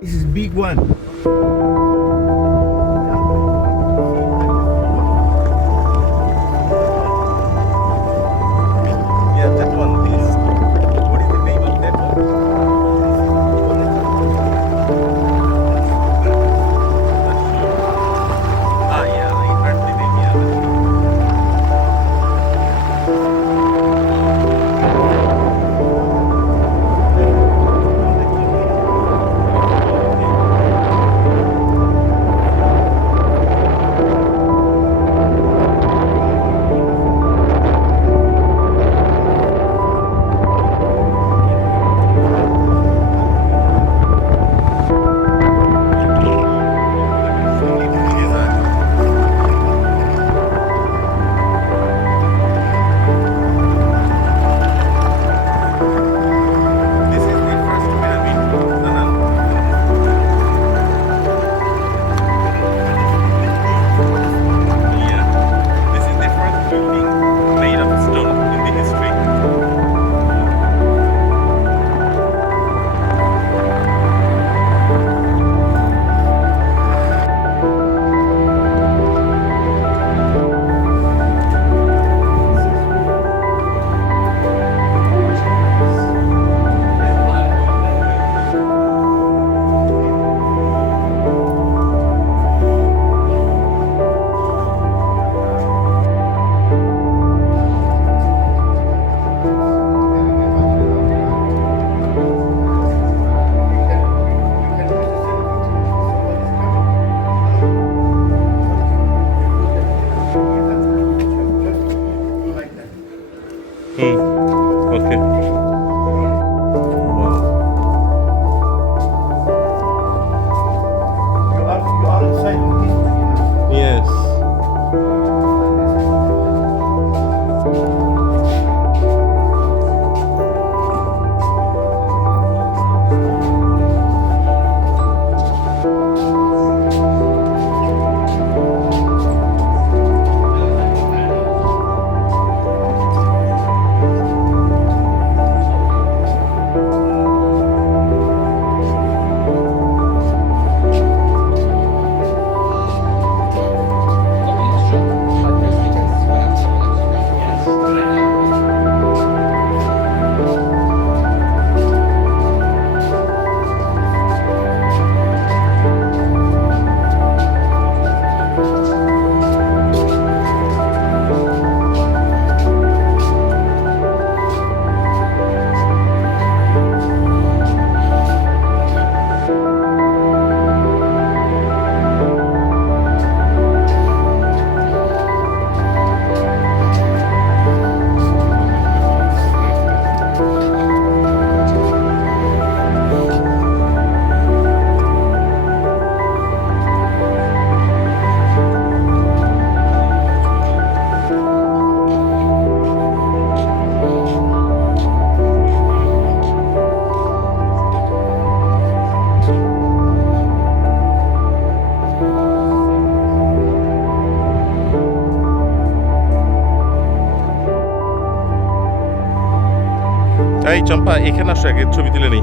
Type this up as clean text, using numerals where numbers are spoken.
This is big one. Yeah, that one. This. What is the name of that one? Ah, yeah, I heard the name. Yeah. This is the first pyramid. No, no. Yeah. This is the first building made of stone in the history. Okay. Wow. You are inside with me. Yes. এই চম্পা এখানে আসো আগে ছবি তুলে নেই